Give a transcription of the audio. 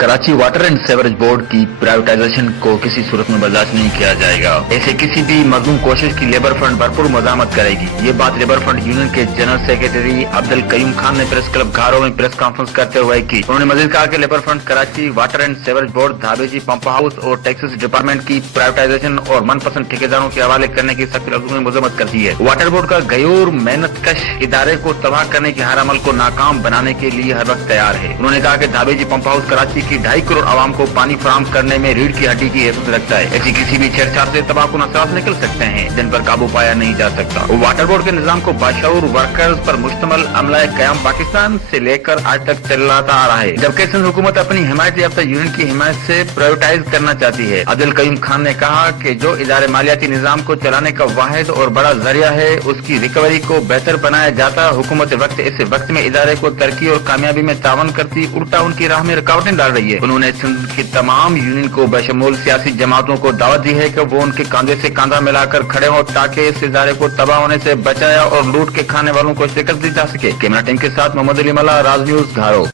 Karachi water and sewerage board की privatisation को किसी सूरत में बर्दाश्त नहीं किया जाएगा। ऐसे किसी भी मजलूम कोशिश की लेबर फ्रंट भरपूर मजामत करेगी। ये बात लेबर फ्रंट यूनियन के जनरल सेक्रेटरी अब्दुल कयूम खान ने प्रेस क्लब घारो में प्रेस कॉन्फ्रेंस करते हुए की। उन्होंने मजीद कहा कि labour front Karachi water and sewerage board, धाबेजी pump house और टैक्सेस डिपार्टमेंट की प्राइवेटाइजेशन और मनपसंद ठेकेदारों के हवाले करने की सख्त लफ्जों में मजम्मत करती है। वाटर बोर्ड का गैर मेहनत कश इदारे को तबाह करने के हर अमल को नाकाम बनाने के लिए हर वक्त तैयार है। उन्होंने कहा कि धाबेजी पंप हाउस कराची की 2.5 करोड़ आवाम को पानी फराहम करने में रीढ़ की हड्डी की हैसियत रखता है। ऐसी किसी भी छेड़छाड़ से तबाहकुन असरात निकल सकते हैं जिन पर काबू पाया नहीं जा सकता। वाटर बोर्ड के निजाम को बाशऊर वर्कर्स पर मुश्तमल अमला क़याम पाकिस्तान से लेकर आज तक चलाता आ रहा है, जबकि सिंध हुकूमत अपनी हिमायत याफ्ता यूनियन की हिमायत से प्राइवेटाइज करना चाहती है। अब्दुल कयूम खान ने कहा कि जो इदारे मालियाती निजाम को चलाने का वाहिद और बड़ा जरिया है, उसकी रिकवरी को बेहतर बनाया जाता। हुकूमत वक्त इस वक्त में इदारे को तरक्की और कामयाबी में तावन करती उल्टा उनकी राह में रुकावटें डाल रही है। उन्होंने की तमाम यूनियन को बशमूल सियासी जमातों को दावत दी है कि वो उनके कांधे से कांधा मिलाकर खड़े हों ताकि इस इदारे को तबाह होने से बचाया और लूट के खाने वालों को शिकस्त दी जा सके। कैमरा टीम के साथ मोहम्मद अली मल्ला, राज न्यूज, घारो।